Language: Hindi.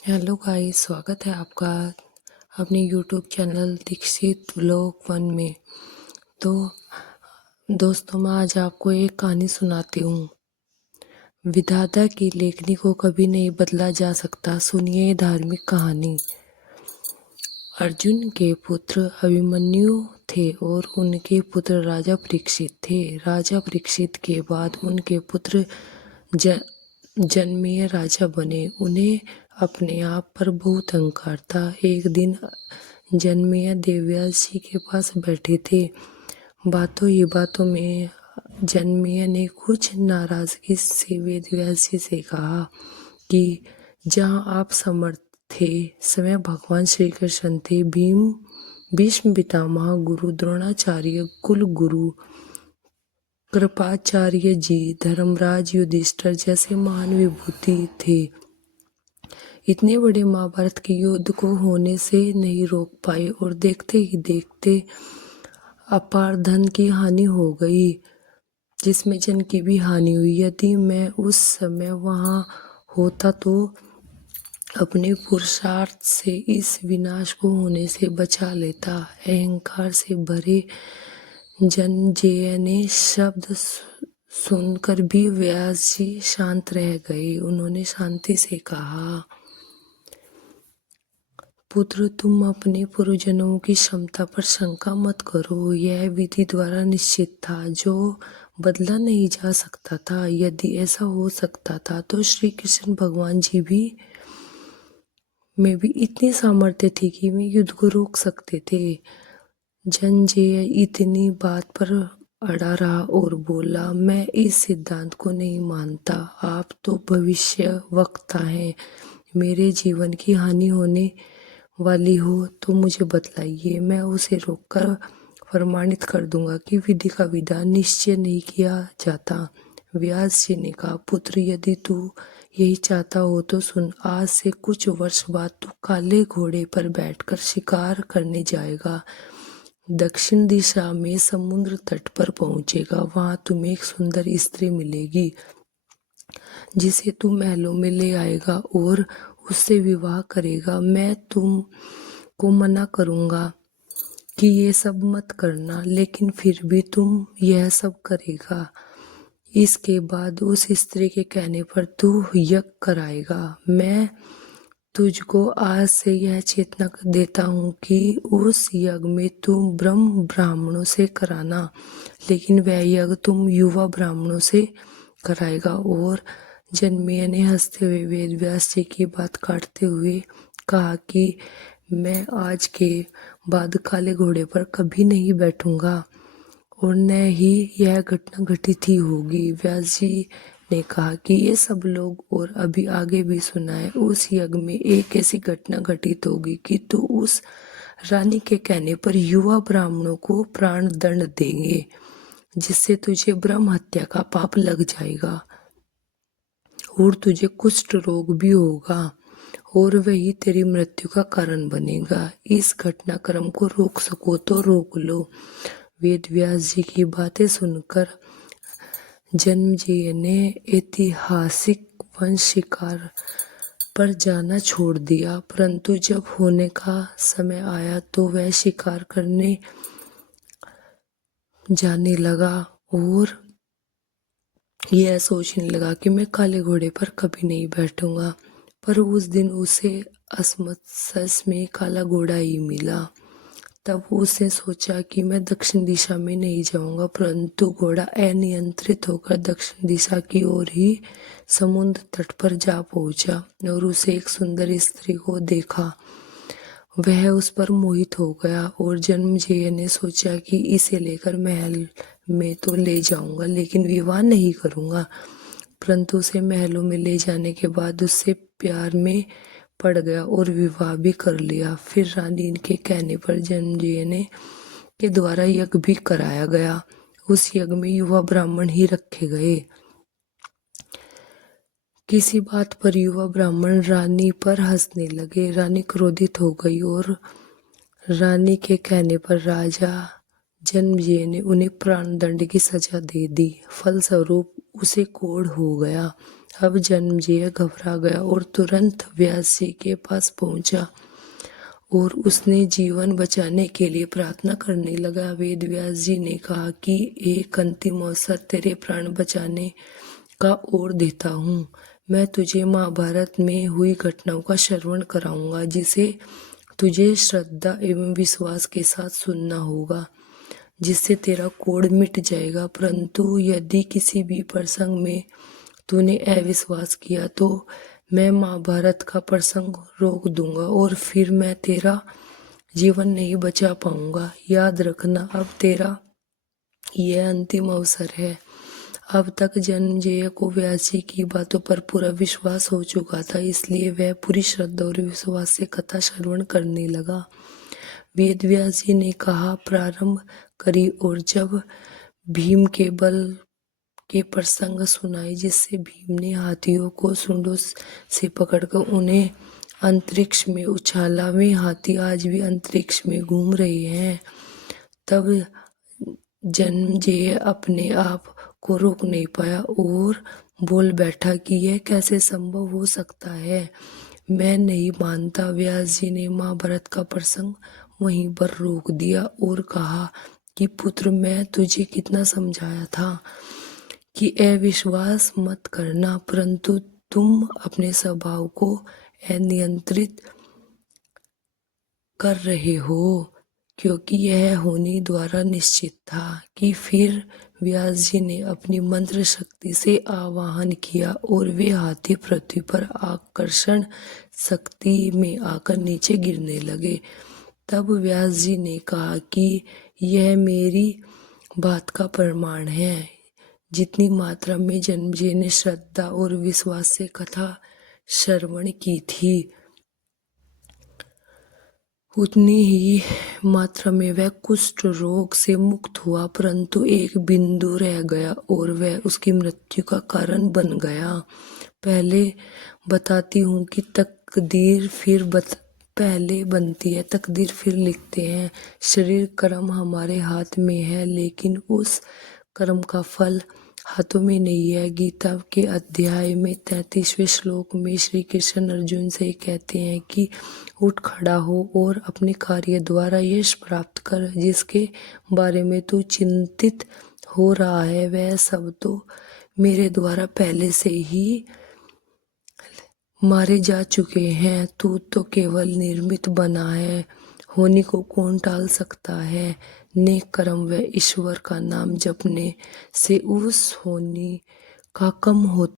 हेलो गाइस, स्वागत है आपका अपने यूट्यूब चैनल दीक्षित व्लॉग 1 में। तो दोस्तों, मैं आज आपको एक कहानी सुनाती हूँ। विधाता की लेखनी को कभी नहीं बदला जा सकता। सुनिए धार्मिक कहानी। अर्जुन के पुत्र अभिमन्यु थे और उनके पुत्र राजा परीक्षित थे। राजा परीक्षित के बाद उनके पुत्र जन्मेजय राजा बने। उन्हें अपने आप पर बहुत अहंकार था। एक दिन जन्मेजय देवव्यास जी के पास बैठे थे। बातों ही बातों में जन्मेजय ने कुछ नाराजगी से वेदव्यास जी से कहा कि जहाँ आप समर्थ थे, समय भगवान श्री कृष्ण थे, भीष्म पितामह, गुरु द्रोणाचार्य, कुल गुरु कृपाचार्य जी, धर्मराज, युधिष्ठिर जैसे महान विभूति थे। इतने बड़े महाभारत के युद्ध को होने से नहीं रोक पाए और देखते ही देखते अपार धन की हानि हो गई, जिसमें जन की भी हानि हुई। यदि मैं उस समय वहां होता तो अपने पुरुषार्थ से इस विनाश को होने से बचा लेता। अहंकार से भरे जन्मेजय ने शब्द सुनकर भी व्यास जी शांत रह गए। उन्होंने शांति से कहा, पुत्र, तुम अपने पूर्वजन्मों की क्षमता पर शंका मत करो। यह विधि द्वारा निश्चित था, जो बदला नहीं जा सकता था। यदि ऐसा हो सकता था तो श्री कृष्ण भगवान जी भी में भी इतनी सामर्थ्य थी कि वे युद्ध को रोक सकते थे। जन्मेजय इतनी बात पर अड़ा रहा और बोला, मैं इस सिद्धांत को नहीं मानता। आप तो भविष्य वक्ता हैं। मेरे जीवन की हानि होने वाली हो तो मुझे बतलाइए, मैं उसे रोककर प्रमाणित कर दूंगा कि विधि का विधान निश्चय नहीं किया जाता। व्यास जी ने कहा, पुत्र, यदि तू यही चाहता हो तो सुन। आज से कुछ वर्ष बाद तू काले घोड़े पर बैठकर शिकार करने जाएगा। दक्षिण दिशा में समुद्र तट पर पहुंचेगा। वहां तुम्हें एक सुंदर स्त्री मिलेगी जिसे तू महलों में ले आएगा और उससे विवाह करेगा। मैं तुमको मना करूंगा कि ये सब मत करना, लेकिन फिर भी तुम यह सब करेगा। इसके बाद उस स्त्री के कहने पर तू यज्ञ कराएगा। मैं तुझको आज से यह चेतना देता हूँ कि उस यज्ञ में तुम ब्रह्म ब्राह्मणों से कराना, लेकिन वह यज्ञ तुम युवा ब्राह्मणों से कराएगा। और जन्मेजय ने हंसते हुए वेदव्यास जी की बात काटते हुए कहा कि मैं आज के बाद काले घोड़े पर कभी नहीं बैठूंगा और न ही यह घटना घटित ही होगी। व्यास जी ने कहा कि ये सब लोग और अभी आगे भी सुनाए। उस यज्ञ में एक ऐसी घटना घटित होगी कि तू उस रानी के कहने पर युवा ब्राह्मणों को प्राण दंड देंगे, जिससे तुझे ब्रह्म हत्या का पाप लग जाएगा और तुझे कुष्ठ रोग भी होगा और वही तेरी मृत्यु का कारण बनेगा। इस घटनाक्रम को रोक सको तो रोक लो। वेदव्यास जी की बातें सुनकर जन्मेजय ने ऐतिहासिक वन शिकार पर जाना छोड़ दिया, परंतु जब होने का समय आया तो वह शिकार करने जाने लगा और यह सोचने लगा कि मैं काले घोड़े पर कभी नहीं बैठूंगा। पर उस दिन उसे असमंजस में काला घोड़ा ही मिला। तब उसने सोचा कि मैं दक्षिण दिशा में नहीं जाऊंगा, परंतु घोड़ा अनियंत्रित होकर दक्षिण दिशा की ओर ही समुद्र तट पर जा पहुंचा और उसे एक सुंदर स्त्री को देखा। वह उस पर मोहित हो गया और जन्मेजय ने सोचा कि इसे लेकर महल में तो ले जाऊंगा, लेकिन विवाह नहीं करूंगा। परंतु उसे महलों में ले जाने के बाद उससे प्यार में पड़ गया और विवाह भी कर लिया। फिर रानी के कहने पर जन्मेजय ने के द्वारा यज्ञ भी कराया गया। उस यज्ञ में युवा ब्राह्मण ही रखे गए। किसी बात पर युवा ब्राह्मण रानी पर हंसने लगे। रानी क्रोधित हो गई और रानी के कहने पर राजा जन्मेजय ने उन्हें प्राण दंड की सजा दे दी। फलस्वरूप उसे कोढ़ हो गया। अब जन्मेजय घबरा गया और तुरंत व्यास जी के पास पहुंचा और उसने जीवन बचाने के लिए प्रार्थना करने लगा। वेद व्यास जी ने कहा कि एक अंतिम अवसर तेरे प्राण बचाने का और देता हूँ। मैं तुझे महाभारत में हुई घटनाओं का श्रवण कराऊंगा जिसे तुझे श्रद्धा एवं विश्वास के साथ सुनना होगा, जिससे तेरा कोढ़ मिट जाएगा। परंतु यदि किसी भी प्रसंग में तूने अविश्वास किया तो मैं महाभारत का प्रसंग रोक दूंगा और फिर मैं तेरा जीवन नहीं बचा पाऊंगा। याद रखना, अब तेरा यह अंतिम अवसर है। अब तक जन्मेजय को व्यास जी की बातों पर पूरा विश्वास हो चुका था, इसलिए वह पूरी श्रद्धा और विश्वास से कथा श्रवण करने लगा। वेद व्यास जी ने कहा प्रारंभ करी और जब भीम के बल के प्रसंग सुनाए, जिससे भीम ने हाथियों को सूंडों से पकड़कर उन्हें अंतरिक्ष में उछाला। वे हाथी आज भी अंतरिक्ष में घूम रहे हैं। तब जन्मेजय अपने आप को रोक नहीं पाया और बोल बैठा कि यह कैसे संभव हो सकता है, मैं नहीं मानता। व्यास जी ने महाभारत का प्रसंग वहीं पर रोक दिया और कहा कि पुत्र, मैं तुझे कितना समझाया था कि अविश्वास मत करना, परंतु तुम अपने स्वभाव को अनियंत्रित कर रहे हो, क्योंकि यह होनी द्वारा निश्चित था। कि फिर व्यास जी ने अपनी मंत्र शक्ति से आवाहन किया और वे हाथी पृथ्वी पर आकर्षण शक्ति में आकर नीचे गिरने लगे। तब व्यास जी ने कहा कि यह मेरी बात का प्रमाण है। जितनी मात्रा में जन्मेजय ने श्रद्धा और विश्वास से कथा श्रवण की थी, उतनी ही मात्रा में वह कुष्ठ रोग से मुक्त हुआ, परंतु एक बिंदु रह गया और वह उसकी मृत्यु का कारण बन गया। पहले बताती हूँ कि तकदीर पहले बनती है, तकदीर फिर लिखते हैं। शरीर कर्म हमारे हाथ में है, लेकिन उस कर्म का फल हाथों में नहीं है। गीता के अध्याय में 33वें श्लोक में श्री कृष्ण अर्जुन से कहते हैं कि उठ खड़ा हो और अपने कार्य द्वारा यश प्राप्त कर। जिसके बारे में तू चिंतित हो रहा है वह सब तो मेरे द्वारा पहले से ही मारे जा चुके हैं। तू तो केवल निर्मित बना है, होनी को कौन टाल सकता है। नेक कर्म व ईश्वर का नाम जपने से उस होनी का कम होता